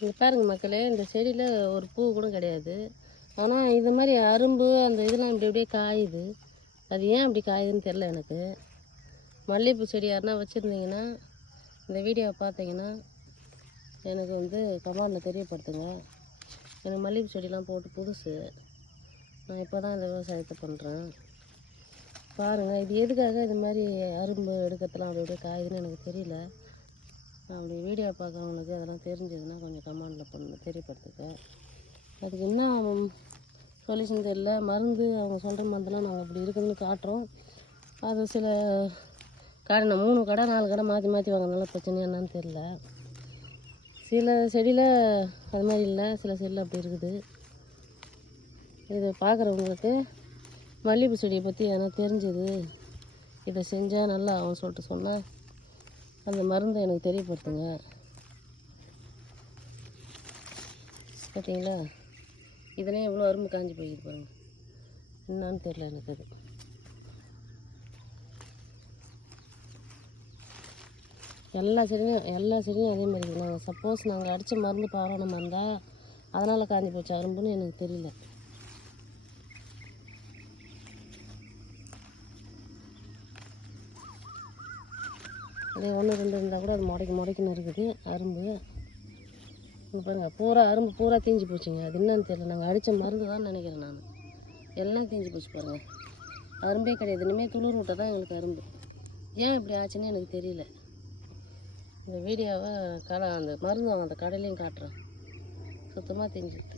இங்கே பாருங்க மக்களே, இந்த செடியில் ஒரு பூ கூட கிடையாது. ஆனால் இது மாதிரி அரும்பு அந்த இதெல்லாம் இப்படி அப்படியே காயுது. அது ஏன் அப்படி காயுதுன்னு தெரில எனக்கு. மல்லிகைப்பூ செடி யாருன்னா வச்சுருந்தீங்கன்னா இந்த வீடியோவை பார்த்தீங்கன்னா எனக்கு வந்து கமெண்டில் தெரியப்படுத்துங்க. எனக்கு மல்லிகைப்பூ செடிலாம் போட்டு புதுசு. நான் இப்போ தான் இந்த விவசாயத்தை பண்ணுறேன். பாருங்கள், இது எதுக்காக இது மாதிரி அரும்பு எடுக்கிறதுலாம் அப்படி அப்படியே காயுதுன்னு எனக்கு தெரியல. அப்படி வீடியோ பார்க்குறவங்களுக்கு அதெல்லாம் தெரிஞ்சதுன்னா கொஞ்சம் கமெண்டில் தெரியப்படுத்துங்க. அதுக்கு என்ன சொல்யூஷன் தெரியல. மருந்து அவங்க சொல்கிற மருந்தெல்லாம் நாங்கள் இப்படி இருக்குதுன்னு காட்டுறோம். அது சில கடை 3 கடை 4 கடை மாற்றி மாற்றி வாங்கினால பிரச்சனை என்னன்னு தெரியல. சில செடியில் அது மாதிரி இல்லை, சில செடியில் அப்படி இருக்குது. இதை பார்க்குறவங்களுக்கு மல்லிகைப்பூ செடியை பற்றி எதனா தெரிஞ்சது, இதை செஞ்சால் நல்லா ஆகும்னு சொல்லிட்டு சொன்னால் அந்த மருந்தை எனக்கு தெரியப்படுத்துங்க. பார்த்தீங்களா, இதனே எவ்வளோ அரும்பு காஞ்சி போயிது பாருங்கள். என்னான்னு தெரியல எனக்கு. அது எல்லா செடியும் அதே மாதிரி நாங்கள் சப்போஸ் நாங்கள் அடித்த மருந்து பாராமல் இருந்தால் அதனால் காஞ்சி போச்சு அரும்புன்னு எனக்கு தெரியல. அதே 1 2 இருந்தால் கூட அது முடைக்குன்னு இருக்குது அரும்பு. இப்போ பாருங்கள், பூரா அரும்பு பூரா தீஞ்சு போச்சுங்க. அது என்னன்னு தெரியல. நாங்கள் அடித்த மருந்து தான் நினைக்கிறேன் நான். எல்லாம் தீஞ்சு போச்சு பாருங்கள். அரும்பே கிடையாது. இனிமேல் துளிர் விட்டால் தான் எங்களுக்கு அரும்பு. ஏன் இப்படி ஆச்சுன்னு எனக்கு தெரியல. இந்த வீடியோவை அந்த மருந்து வாங்க அந்த கடையிலையும் காட்டுறேன். சுத்தமாக தீஞ்சுட்டு